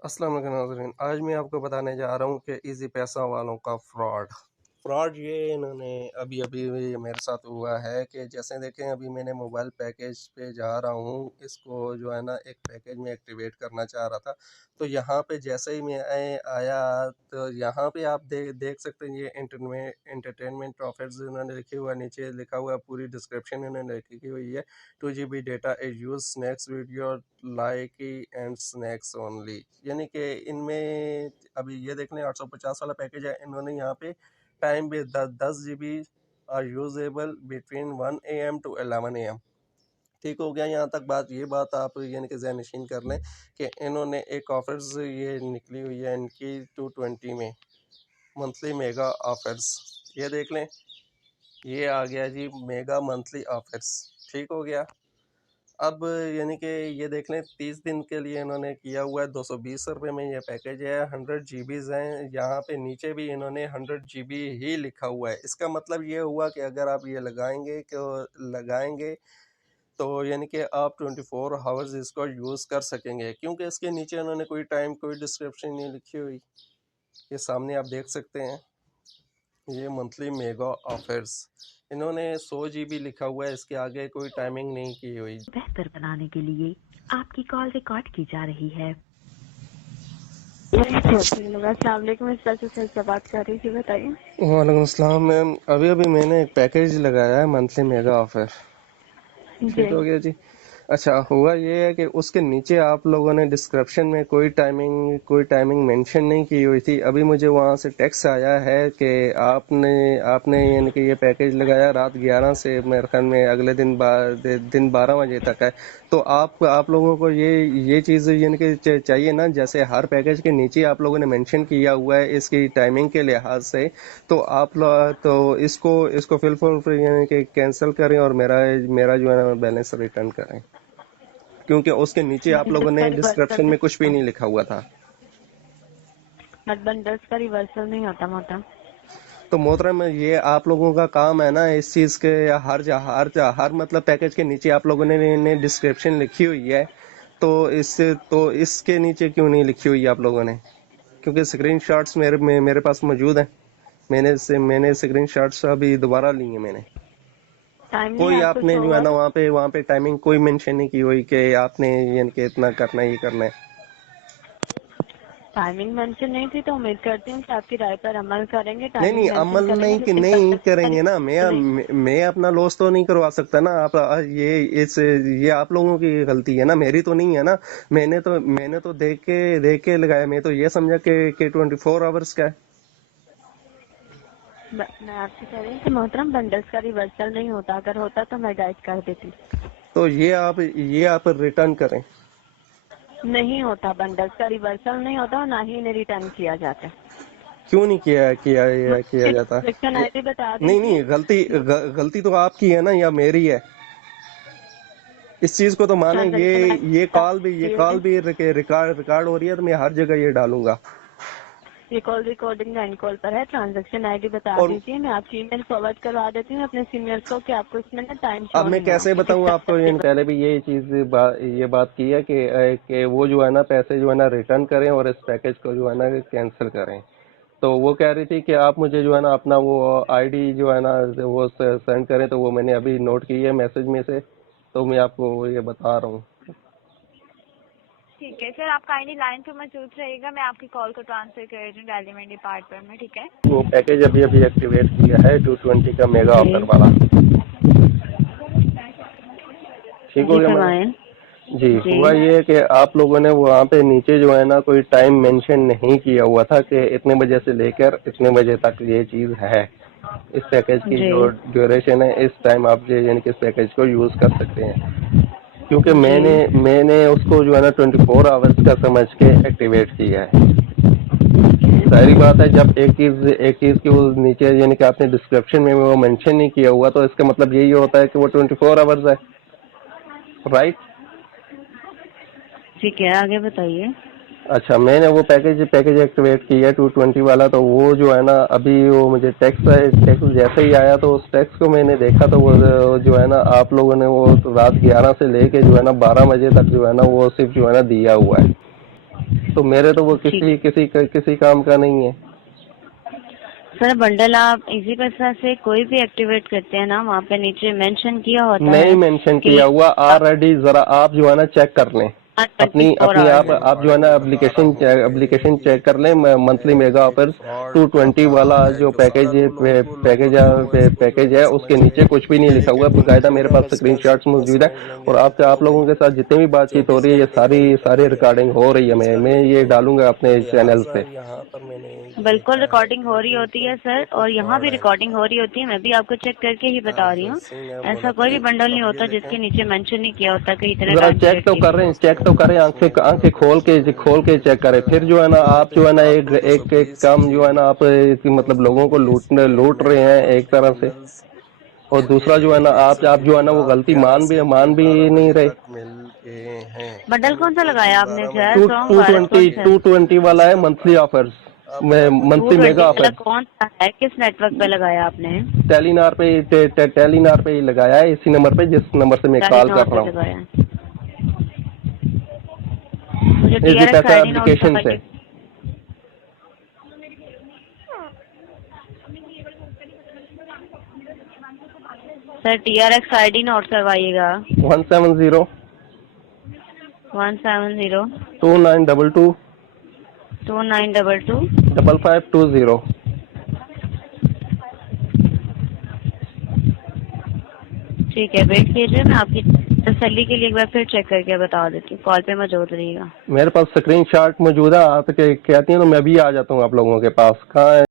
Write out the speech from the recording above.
अस्सलाम वालेकुम नाज़रीन। आज मैं आपको बताने जा रहा हूँ कि इजी पैसा वालों का फ्रॉड ये इन्होंने अभी मेरे साथ हुआ है कि जैसे देखें अभी मैंने मोबाइल पैकेज पे जा रहा हूँ, इसको जो है ना एक पैकेज में एक्टिवेट करना चाह रहा था। तो यहाँ पे जैसे ही मैं आया तो यहाँ पे आप देख सकते हैं ये एंटरटेनमेंट ऑफर्स इन्होंने लिखे हुआ, नीचे लिखा हुआ पूरी डिस्क्रिप्शन इन्होंने लिखी हुई है। 2 GB data is use snacks video like and snacks only, यानी कि इनमें अभी ये देख लें 850 वाला पैकेज है। इन्होंने यहाँ पे टाइम भी 10 GB are usable between 1 AM to 11 AM। ठीक हो गया यहाँ तक बात। ये बात आप यानी कि ज़हनशीन कर लें कि इन्होंने एक ऑफर्स ये निकली हुई है इनकी 220 में मंथली मेगा ऑफर्स। ये देख लें, ये आ गया जी मेगा मंथली ऑफर्स। ठीक हो गया। अब यानी कि ये देख लें 30 दिन के लिए इन्होंने किया हुआ है, 220 रुपये में ये पैकेज है। 100 GBs हैं, यहाँ पे नीचे भी इन्होंने 100 GB ही लिखा हुआ है। इसका मतलब ये हुआ कि अगर आप ये लगाएंगे तो यानी कि आप 24 आवर्स इसको यूज़ कर सकेंगे, क्योंकि इसके नीचे इन्होंने कोई टाइम कोई डिस्क्रिप्शन नहीं लिखी हुई। ये सामने आप देख सकते हैं, ये मंथली मेगा ऑफर्स इन्होंने 100 GB लिखा हुआ है, इसके आगे कोई टाइमिंग नहीं की हुई। बेहतर बनाने के लिए आपकी कॉल रिकॉर्ड की जा रही है। अस्सलामुअलैकुम, से बात कर रही थी, बताइए। वालेकुम अस्सलाम मैम। अभी मैंने एक पैकेज लगाया है मंथली मेगा ऑफर। ठीक हो गया जी। अच्छा, हुआ ये है कि उसके नीचे आप लोगों ने डिस्क्रिप्शन में कोई टाइमिंग मेंशन नहीं की हुई थी। अभी मुझे वहाँ से टेक्स्ट आया है कि आपने यानी कि ये पैकेज लगाया रात 11 से मेरे ख्याल में अगले दिन 12 बजे तक है। तो आप लोगों को ये चीज़ यानी कि चाहिए ना, जैसे हर पैकेज के नीचे आप लोगों ने मेंशन किया हुआ है इसकी टाइमिंग के लिहाज से, तो तो इसको फिल यानी कि कैंसिल करें और मेरा जो है ना बैलेंस रिटर्न करें, क्योंकि उसके नीचे आप लोगों ने डिस्क्रिप्शन में कुछ भी नहीं लिखा हुआ था। बंडल्स का रिवर्सल नहीं होता मोहतरम। तो मोहतरम, ये आप लोगों का काम है ना इस चीज के, हर मतलब पैकेज के नीचे आप लोगों ने डिस्क्रिप्शन लिखी हुई है, तो इसके नीचे क्यों नहीं लिखी हुई आप लोगों ने? क्योंकि स्क्रीनशॉट्स मेरे पास मौजूद हैं। मैंने स्क्रीनशॉट्स अभी दोबारा लिए हैं मैंने। कोई आपने जो है ना वहाँ पे टाइमिंग कोई मेंशन नहीं की हुई कि आपने यानी कि इतना करना है, ये करना है। टाइमिंग मेंशन नहीं थी, तो उम्मीद करती हूँ कि आपकी राय पर अमल करेंगे। नहीं, अमल नहीं करेंगे ना। मैं अपना लॉस तो नहीं करवा सकता ना। आप ये आप लोगों की गलती है ना, मेरी तो नहीं है ना। मैंने तो देख के लगाया। मैं तो ये समझा कि 24 आवर्स का है। मैं आपसे कह रही हूँ कि मोहतरम बंडल्स का रिवर्सल नहीं होता, अगर होता तो मैं गाइड कर देती। तो ये आप रिटर्न करें। नहीं होता, बंडल्स का रिवर्सल नहीं होता और ना ही इन्हें रिटर्न किया जाता। क्यों नहीं किया जाता? ID बता नहीं, गलती तो आपकी है ना या मेरी है? इस चीज को तो माने। ये कॉल भी रिकॉर्ड हो रही है, तो मैं हर जगह ये डालूंगा। ये कॉल रिकॉर्डिंग एंड कॉल पर है। ट्रांजैक्शन आईडी बता दीजिए, मैं आपकी ईमेल फॉरवर्ड करवा देती हूँ अपने सीनियर्स को कि आपको इसमें ना टाइम शो। अब मैं कैसे बताऊँ आपको? पहले भी ये चीज ये बात की है कि वो जो है ना पैसे जो है ना रिटर्न करें और इस पैकेज को जो है ना कैंसिल करें। तो वो कह रही थी कि आप मुझे जो है ना अपना वो आईडी जो है ना वो सेंड करें, तो वो मैंने अभी नोट की है मैसेज में से, तो मैं आपको ये बता रहा हूँ। ठीक है सर, आप काइंडली लाइन पे मौजूद रहिएगा, मैं आपकी कॉल को ट्रांसफर कर रही हूँ डेवलपमेंट डिपार्टमेंट में। ठीक है, वो पैकेज अभी एक्टिवेट किया है 220 का मेगा ऑफर वाला। ठीक हो गया मैम जी। हुआ ये कि आप लोगों ने वहाँ पे नीचे जो है ना कोई टाइम मेंशन नहीं किया हुआ था कि इतने बजे से लेकर इतने बजे तक ये चीज है। इस पैकेज की जो ड्यूरेशन है, इस टाइम आप यानी कि इस पैकेज को यूज कर सकते हैं। क्योंकि मैंने उसको जो है ना 24 आवर्स का समझ के एक्टिवेट किया है। सारी बात है, जब एक चीज की वो नीचे यानी कि आपने डिस्क्रिप्शन में वो मेंशन नहीं किया हुआ, तो इसका मतलब यही होता है कि वो 24 आवर्स है, राइट? ठीक है, आगे बताइए। अच्छा, मैंने वो पैकेज एक्टिवेट किया 220 वाला, तो वो जो है ना अभी वो मुझे टेक्स्ट जैसे ही आया, तो उस टेक्स्ट को मैंने देखा, तो वो जो है ना आप लोगों ने वो रात 11 से लेके जो है ना 12 बजे तक जो है ना वो सिर्फ जो है ना दिया हुआ है। तो मेरे तो वो किसी काम का नहीं है। सर बंडल आप इजी पैसा से कोई भी एक्टिवेट करते हैं ना, वहाँ पे नीचे मेंशन किया होता है। नहीं मेंशन किया हुआ ऑलरेडी, जरा आप जो है ना चेक कर लें अपनी आप जो है ना एप्लीकेशन चेक कर लें। मंथली मेगा ऑफर 220 वाला जो पैकेज है उसके नीचे कुछ भी नहीं लिखा हुआ। बाकायदा मेरे पास स्क्रीनशॉट्स मौजूद है और आप लोगों के साथ जितनी भी बातचीत हो रही है ये सारी रिकॉर्डिंग हो रही है। मैं ये डालूंगा अपने चैनल पे। बिल्कुल रिकॉर्डिंग हो रही होती है सर, और यहाँ भी रिकॉर्डिंग हो रही होती है। मैं भी आपको चेक करके ही बता रही हूँ। ऐसा कोई भी बंडल नहीं होता जिसके नीचे मेंशन नहीं किया होता कि इतने जरा चेक तो करें, आंखें खोल के चेक करें। फिर जो है ना आप जो है ना एक काम जो है ना आप मतलब लोगों को लूट रहे हैं एक तरह से, और दूसरा जो है ना आप जो है ना वो गलती मान भी नहीं रहे। बंडल कौन सा लगाया आपने सर? 220 वाला है monthly offers, monthly mega offer. कौन सा है, किस नेटवर्क पे लगाया आपने? टेलीनार पे ही लगाया है, इसी नंबर पे जिस नंबर से मैं कॉल कर रहा हूँ। इजी पैसा एप्लीकेशन से। सर TRX ID नोट करवाइएगा। 170 2922 5520। ठीक है, वेट कीजिए, मैं आपकी तसल्ली के लिए एक बार फिर चेक करके बता देती हूँ। कॉल पे मौजूद रहिएगा। मेरे पास स्क्रीनशॉट मौजूद है, आप कहती हैं तो मैं भी आ जाता हूँ आप लोगों के पास। कहाँ है?